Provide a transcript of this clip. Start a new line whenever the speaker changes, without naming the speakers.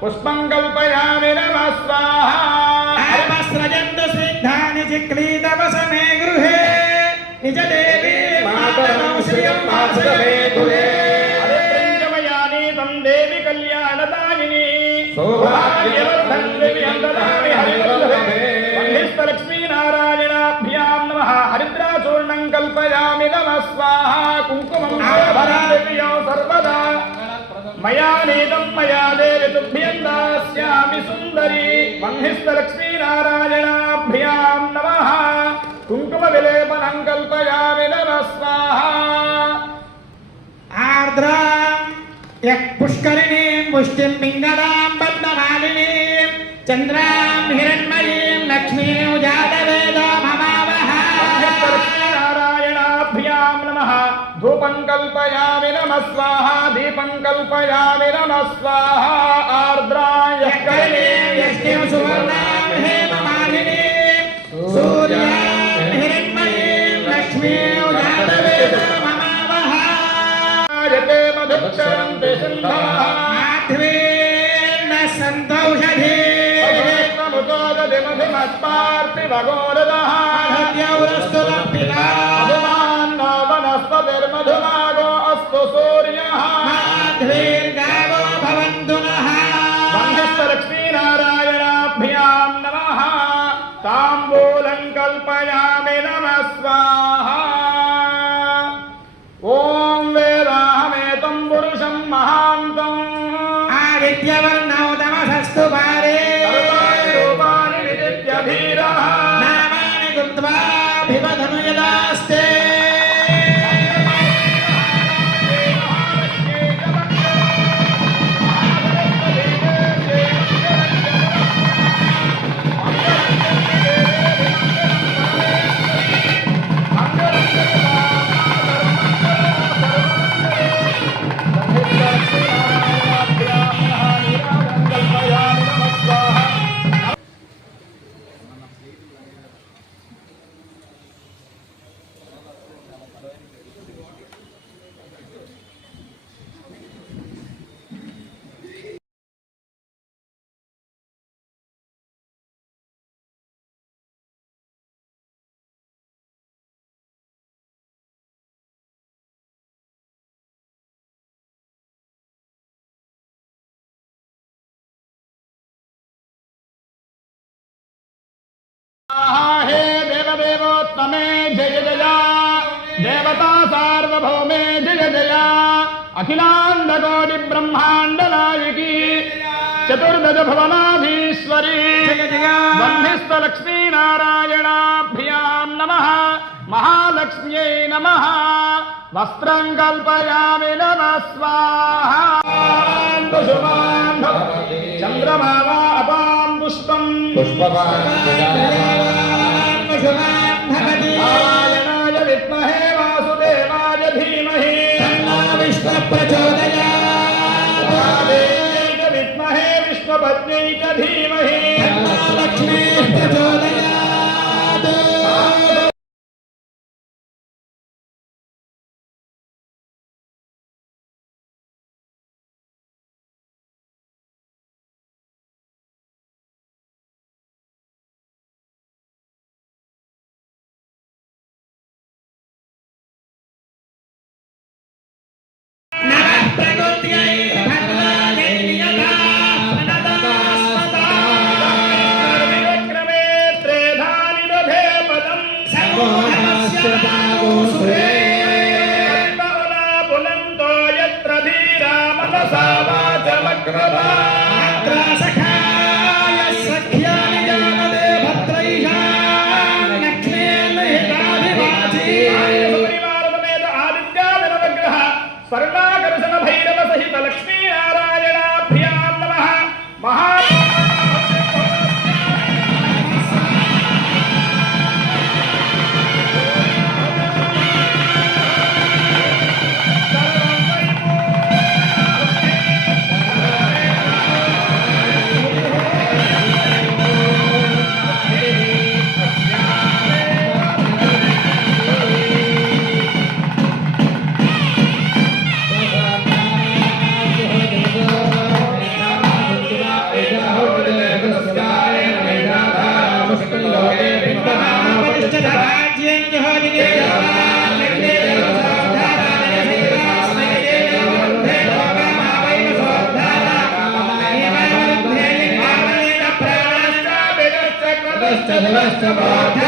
पुष्पं कल्पयामि नमः स्वाहा सृजन्त सिद्धानि चिक्लीतवसने गृहे निज देवी मातरं नमः। हरिद्राचूर्णं कल्पयामि नमः स्वाहा कुङ्कुमं सर्वदा। मया नीतं मया देव శ్రీతుభ్యం దాస్యామి సుందరి. వన్హిస్త లక్ష్మీనారాయణాభ్యాం నమ. కుంకుమ విలేపనం కల్పయామి నమ
ఆర్ద్రా యక్ పుష్కరిణీం పుష్టిం పింగళాం పద్మమాలినీం చంద్రాం హిరణ్మయీం లక్ష్మీం
జాత धूपं कल्पयामि नमः स्वाहा दीपं कल्पयामि नमः स्वाहा आर्द्राय कले
यज्ञं सुवर्णाम
हेममालिने सूर्यां
हिरण्मये लक्ष्मी
जातवे ममावः मधुक्षरं सन्तौषधे।
दीर्घावो भवन्तु नः
लक्ष्मीनारायणाभ्याम् नमः ताम्बूलम् कल्पयामि नमः स्वाहा। देवदेवोत्तमे जय जया देवता सार्वभौमे जय जया अखिलाण्डकोटि ब्रह्माण्ड नायकी चतुर्दश भुवनाधीश्वरी वह्निस्तलक्ष्मीनारायणाभ्यां नमः महालक्ष्म्यै नमः वस्त्रं कल्पयामि नमः स्वाहा चन्द्रमा वा अपां पुष्पम् नारायणाय Pregón, tía, पुलन्तो यत्र धीरा मनसा वाचमग्रभा Gracias.